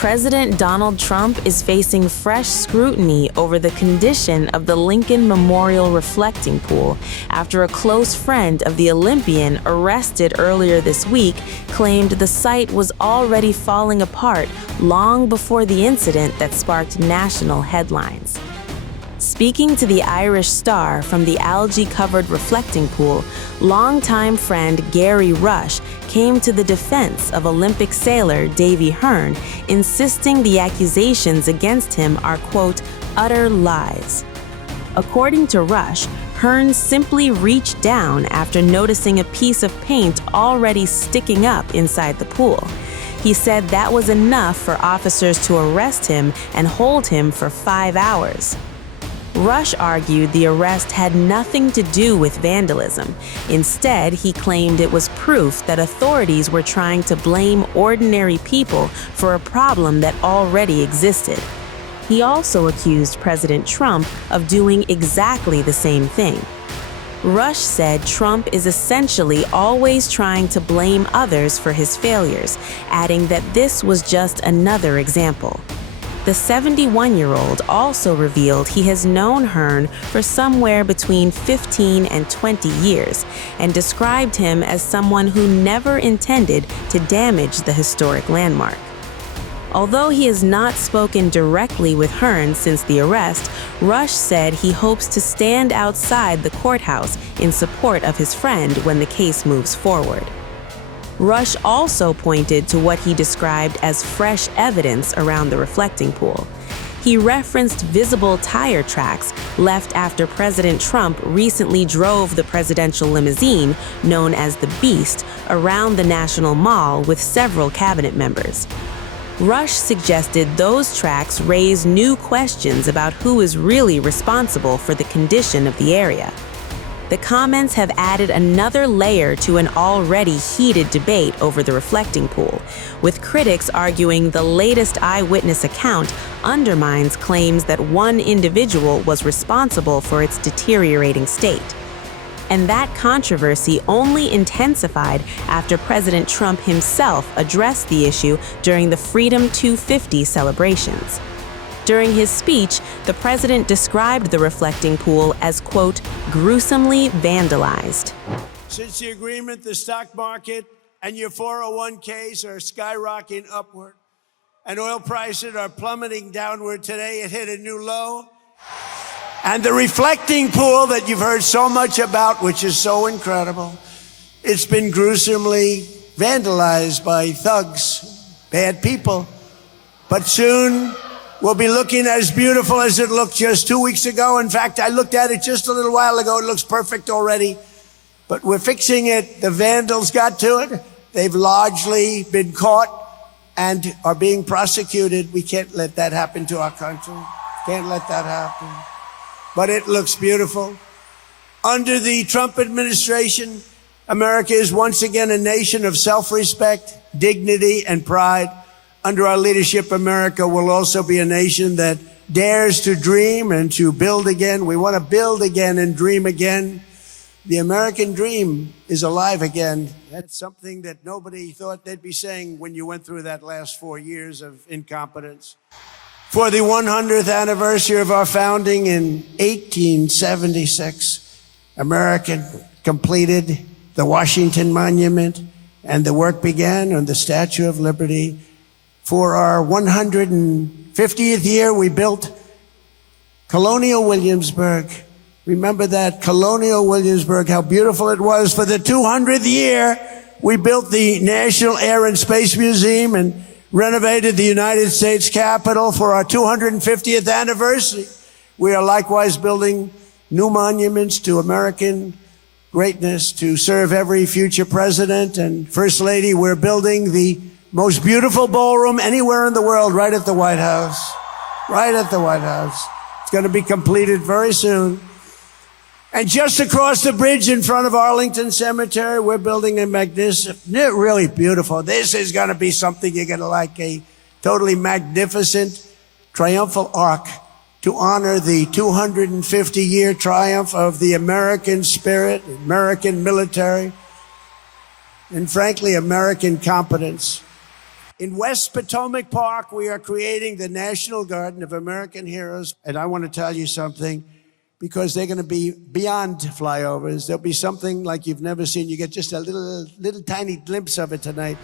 President Donald Trump is facing fresh scrutiny over the condition of the Lincoln Memorial reflecting pool after a close friend of the Olympian, arrested earlier this week, claimed the site was already falling apart long before the incident that sparked national headlines. Speaking to the Irish Star from the algae-covered reflecting pool, longtime friend Gary Rush came to the defense of Olympic sailor Davey Hearn, insisting the accusations against him are, quote, utter lies. According to Rush, Hearn simply reached down after noticing a piece of paint already sticking up inside the pool. He said that was enough for officers to arrest him and hold him for 5 hours. Rush argued the arrest had nothing to do with vandalism. Instead, he claimed it was proof that authorities were trying to blame ordinary people for a problem that already existed. He also accused President Trump of doing exactly the same thing. Rush said Trump is essentially always trying to blame others for his failures, adding that this was just another example. The 71-year-old also revealed he has known Hearn for somewhere between 15 and 20 years and described him as someone who never intended to damage the historic landmark. Although he has not spoken directly with Hearn since the arrest, Rush said he hopes to stand outside the courthouse in support of his friend when the case moves forward. Rush also pointed to what he described as fresh evidence around the reflecting pool. He referenced visible tire tracks left after President Trump recently drove the presidential limousine, known as the Beast, around the National Mall with several cabinet members. Rush suggested those tracks raise new questions about who is really responsible for the condition of the area. The comments have added another layer to an already heated debate over the reflecting pool, with critics arguing the latest eyewitness account undermines claims that one individual was responsible for its deteriorating state. And that controversy only intensified after President Trump himself addressed the issue during the Freedom 250 celebrations. During his speech, the president described the reflecting pool as, quote, gruesomely vandalized. Since the agreement, the stock market and your 401ks are skyrocketing upward, and oil prices are plummeting downward. Today, it hit a new low. And the reflecting pool that you've heard so much about, which is so incredible, it's been gruesomely vandalized by thugs, bad people. But soon, we'll be looking as beautiful as it looked just 2 weeks ago. In fact, I looked at it just a little while ago. It looks perfect already. But we're fixing it. The vandals got to it. They've largely been caught and are being prosecuted. We can't let that happen to our country. Can't let that happen. But it looks beautiful. Under the Trump administration, America is once again a nation of self-respect, dignity, and pride. Under our leadership, America will also be a nation that dares to dream and to build again. We want to build again and dream again. The American dream is alive again. That's something that nobody thought they'd be saying when you went through that last 4 years of incompetence. For the 100th anniversary of our founding in 1876, America completed the Washington Monument, and the work began on the Statue of Liberty. For our 150th year, we built Colonial Williamsburg. Remember that, Colonial Williamsburg, how beautiful it was. For the 200th year, we built the National Air and Space Museum and renovated the United States Capitol. For our 250th anniversary, we are likewise building new monuments to American greatness to serve every future president and First Lady. We're building the most beautiful ballroom anywhere in the world right at the White House. Right at the White House. It's going to be completed very soon. And just across the bridge in front of Arlington Cemetery, we're building a magnificent, really beautiful. This is going to be something you're going to like, a totally magnificent triumphal arch to honor the 250-year triumph of the American spirit, American military, and frankly, American competence. In West Potomac Park, we are creating the National Garden of American Heroes. And I want to tell you something, because they're going to be beyond flyovers. There'll be something like you've never seen. You get just a little tiny glimpse of it tonight.